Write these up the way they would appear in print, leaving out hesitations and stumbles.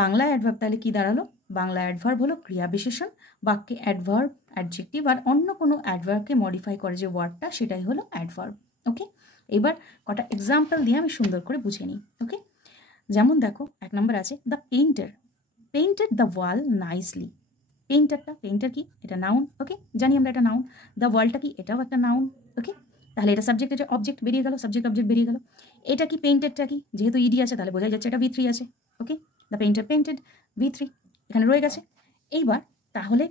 Bangla adverb তাহলে কি দাঁড়ালো? বাংলা অ্যাডভার্ব হলো ক্রিয়া বিশেষণ, বাক্যে অ্যাডভার্ব, অ্যাডজেক্টিভ আর অন্য কোনো অ্যাডভার্বকে মডিফাই করে যে ওয়ার্ডটা সেটাই হলো অ্যাডভার্ব। ওকে, এবার কটা এক্সাম্পল দিয়ে আমি সুন্দর করে বুঝিয়ে নিই। ওকে, যেমন দেখো 1 নম্বর আছে the painter painted the wall nicely. Painter কি? এটা নাউন। ওকে, জানি আমরা এটা নাউন। দ্য ওয়ালটা কি? এটাও একটা নাউন। ওকে, তাহলে এটা সাবজেক্ট, এটা অবজেক্ট বেরিয়ে গেল, সাবজেক্ট অবজেক্ট বেরিয়ে গেল। এটা কি? পেইন্টেডটা কি? যেহেতু ইডি আছে তাহলে বোঝাই যাচ্ছে এটা V3 আছে। ওকে, দ্য পেইন্টার পেইন্টেড, V3 এখানে রয়ে গেছে। এইবার তাহলে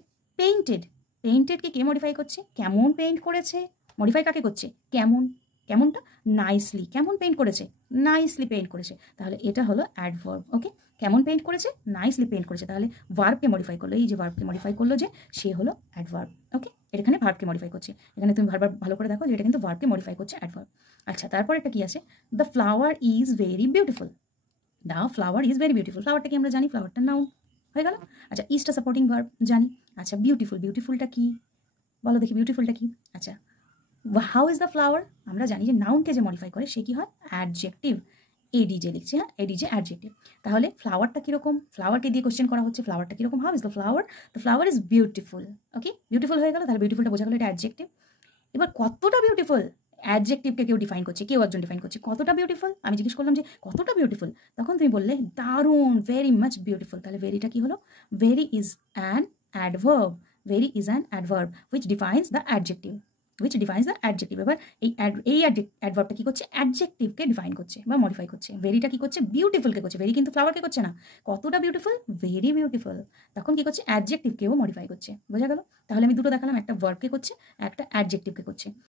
পেইন্টেডকে কে মডিফাই করছে? কেমন পেইন্ট করেছে? মডিফাই কাকে করছে? কেমনটা? নাইসলি। কেমন পেইন্ট করেছে? নাইসলি পেইন্ট করেছে। তাহলে এটা হলো অ্যাডভার্ব। ওকে, কেমন পেইন্ট করেছে? নাইসলি পেইন্ট করেছে। তাহলে ভার্বকে মডিফাই করলো, এই যে ভার্বকে মডিফাই করলো যে সে হলো অ্যাডভার্ব। ওকে, এখানে ভার্বকে মডিফাই করছে। এখানে তুমি ভার্ব ভালো করে দেখো যে এটা কিন্তু ভার্বকে মডিফাই করছে, অ্যাডভার্ব। আচ্ছা, তারপর এটা কি আছে? The flower is very beautiful. The flower is very beautiful. ফ্লাওয়ারটা কি আমরা জানি, ফ্লাওয়ারটা নাউন হয়ে গেল। আচ্ছা, ইজটা সাপোর্টিং ভার্ব জানি। আচ্ছা, বিউটিফুলটা কি? বলো দেখি বিউটিফুলটা কি? আচ্ছা, হাউ ইজ দ্য ফ্লাওয়ার? আমরা জানি যে নাউনকে যে মডিফাই করে সে কি হয়? অ্যাডজেক্টিভ। এডিজে লিখছি, হ্যাঁ, এডিজে অ্যাডজেক্টিভ। তাহলে ফ্লাওয়ারটা কিরকম? ফ্লাওয়ারকে দিয়ে কোশ্চেন করা হচ্ছে, ফ্লাওয়ারটা কিরকম? How is the flower? The flower is beautiful. Okay, beautiful হয়ে গেল। তাহলে বিউটিফুলটা বোঝা গেলো এটা অ্যাডজেক্টিভ। এবার কতটা বিউটিফুল? অ্যাডজেক্টিভকে কেউ ডিফাইন করছে, কেউ একজন ডিফাইন করছে। কতটা বিউটিফুল? আমি জিজ্ঞেস করলাম যে কতটা বিউটিফুল, তখন তুমি বললে দারুণ, ভেরি মাচ বিউটিফুল। তাহলে ভেরিটা কি হলো? Very is an adverb. Very is an adverb which defines the adjective. এবার এই অ্যাডভার্বটা কি করছে? অ্যাডজেক্টিভকে ডিফাইন করছে বা মডিফাই করছে। ভেরিটা কি করছে? বিউটিফুলকে করছে। ভেরি কিন্তু ফ্লাওয়ারকে করছে না। কতটা বিউটিফুল? Very beautiful. তখন কি করছে? অ্যাডজেক্টিভকেও মডিফাই করছে। বোঝা গেল? তাহলে আমি দুটো দেখালাম, একটা ভার্বকে করছে, একটা অ্যাডজেক্টিভকে করছে।